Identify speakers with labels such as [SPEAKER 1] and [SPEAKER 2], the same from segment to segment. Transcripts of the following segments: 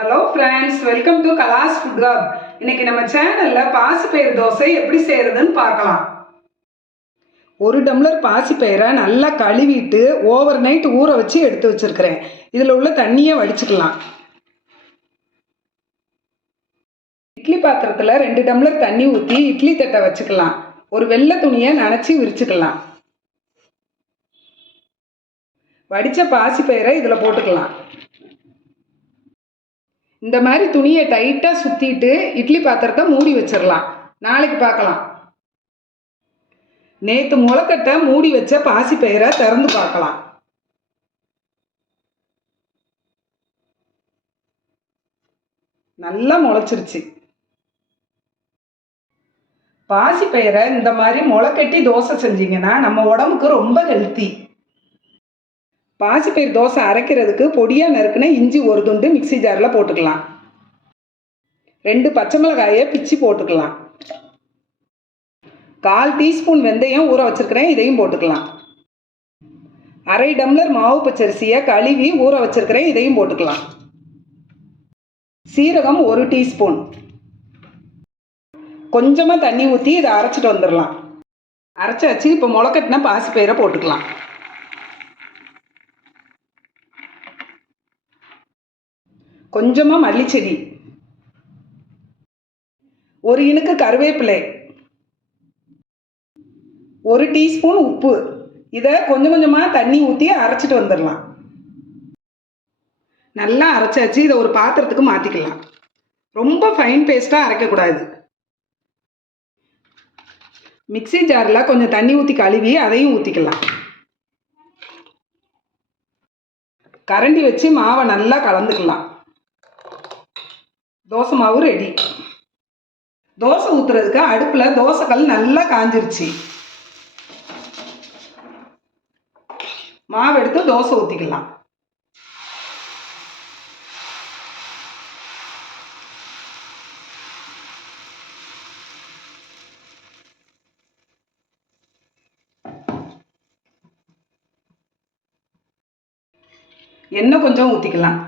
[SPEAKER 1] Hello friends welcome to Kala's food hub இன்னைக்கு நம்ம சேனலில் பாசிப்பயிறு தோசை எப்படி செய்கிறதுன்னு பார்க்கலாம். ஒரு டம்ளர் பாசிப்பயிரை நல்லா கழுவிட்டு ஓவர் நைட் ஊற வச்சு எடுத்து வச்சிருக்கிறேன். இதில் உள்ள தண்ணியை வடிச்சுக்கலாம். இட்லி பாத்திரத்தில் ரெண்டு டம்ளர் தண்ணி ஊற்றி இட்லி தட்டை வச்சுக்கலாம். ஒரு வெள்ளை துணியை நனைச்சி விரிச்சுக்கலாம். வடித்த பாசிப்பயிரை இதில் போட்டுக்கலாம். இந்த மாதிரி துணியை டைட்டாக சுற்றிட்டு இட்லி பாத்திரத்தை மூடி வச்சிடலாம் நாளைக்கு பார்க்கலாம் நேற்று முளைக்கட்டை மூடி வச்ச பாசிப்பயிரை திறந்து பார்க்கலாம் நல்லா முளைச்சிருச்சு. பாசிப்பயிரை இந்த மாதிரி முளைக்கட்டி தோசை செஞ்சீங்கன்னா நம்ம உடம்புக்கு ரொம்ப ஹெல்த்தி பாசிப்பயிர் தோசை அரைக்கிறதுக்கு பொடியாக நறுக்குன இஞ்சி ஒரு துண்டு மிக்ஸி ஜாரில் போட்டுக்கலாம். ரெண்டு பச்சை மிளகாயை பிச்சு போட்டுக்கலாம். கால் டீஸ்பூன் வெந்தயம் ஊற வச்சிருக்கிறேன் இதையும் போட்டுக்கலாம். அரை டம்ளர் மாவு பச்சரிசியை கழுவி ஊற வச்சிருக்கிறேன் இதையும் போட்டுக்கலாம். சீரகம் ஒரு டீஸ்பூன். கொஞ்சமாக தண்ணி ஊற்றி இதை அரைச்சிட்டு வந்துடலாம். அரைச்சாச்சு இப்போ முளைக்கட்டின பாசிப்பயிரை போட்டுக்கலாம். கொஞ்சமாக மல்லிச்செடி. ஒரு இனுக்கு கருவேப்பிலை. ஒரு டீஸ்பூன் உப்பு. இதை கொஞ்சம் கொஞ்சமாக தண்ணி ஊற்றி அரைச்சிட்டு வந்துடலாம் நல்லா அரைச்சாச்சு. இதை ஒரு பாத்திரத்துக்கு மாற்றிக்கலாம் ரொம்ப ஃபைன் பேஸ்ட்டாக அரைக்கக்கூடாது மிக்ஸி ஜாரில் கொஞ்சம் தண்ணி ஊற்றி கழுவி அதையும் ஊற்றிக்கலாம் கரண்டி வச்சு மாவை நல்லா கலந்துக்கலாம். தோசை மாவு ரெடி தோசை ஊற்றுறதுக்கு அடுப்பில் தோசைக்கல் நல்லா காஞ்சிருச்சு. மாவு எடுத்து தோசை ஊற்றிக்கலாம் எண்ணெய் கொஞ்சம் ஊற்றிக்கலாம்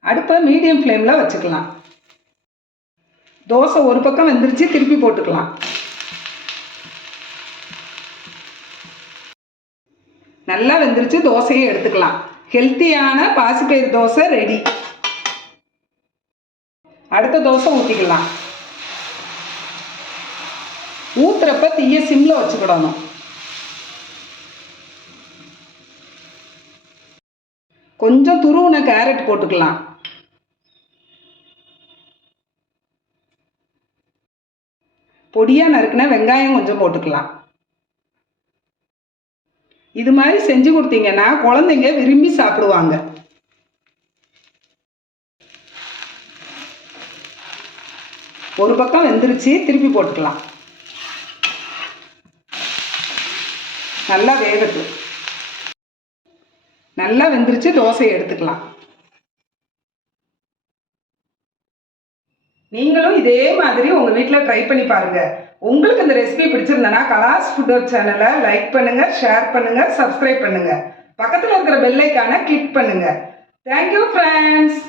[SPEAKER 1] அடுப்பை மீடியம் ஃப்ளேமில் வச்சுக்கலாம். தோசை ஒரு பக்கம் வெந்துருச்சு திருப்பி போட்டுக்கலாம். நல்லா வெந்துருச்சு தோசையை எடுத்துக்கலாம். ஹெல்த்தியான பாசிப்பயிறு தோசை ரெடி. அடுத்த தோசை ஊற்றிக்கலாம் ஊற்றுறப்ப தீய சிம்மில் வச்சுக்கிடணும். கொஞ்சம் துருவுன கேரட் போட்டுக்கலாம். பொடியாக நறுக்குன வெங்காயம் கொஞ்சம் போட்டுக்கலாம். இது மாதிரி செஞ்சு கொடுத்தீங்கன்னா குழந்தைங்க விரும்பி சாப்பிடுவாங்க. ஒரு பக்கம் வெந்துருச்சு திருப்பி போட்டுக்கலாம். நல்லா வேகட்டும். நல்லா வெந்துருச்சு தோசையை எடுத்துக்கலாம். நீங்களும் இதே மாதிரி உங்கள் வீட்டில் ட்ரை பண்ணி பாருங்கள் உங்களுக்கு இந்த ரெசிபி பிடிச்சிருந்தனா கலாஸ் ஃபுட் சேனலை லைக் பண்ணுங்கள் ஷேர் பண்ணுங்கள் சப்ஸ்கிரைப் பண்ணுங்கள் பக்கத்தில் இருக்கிற பெல்லைக்கான கிளிக் பண்ணுங்கள் தேங்க்யூ ஃப்ரெண்ட்ஸ்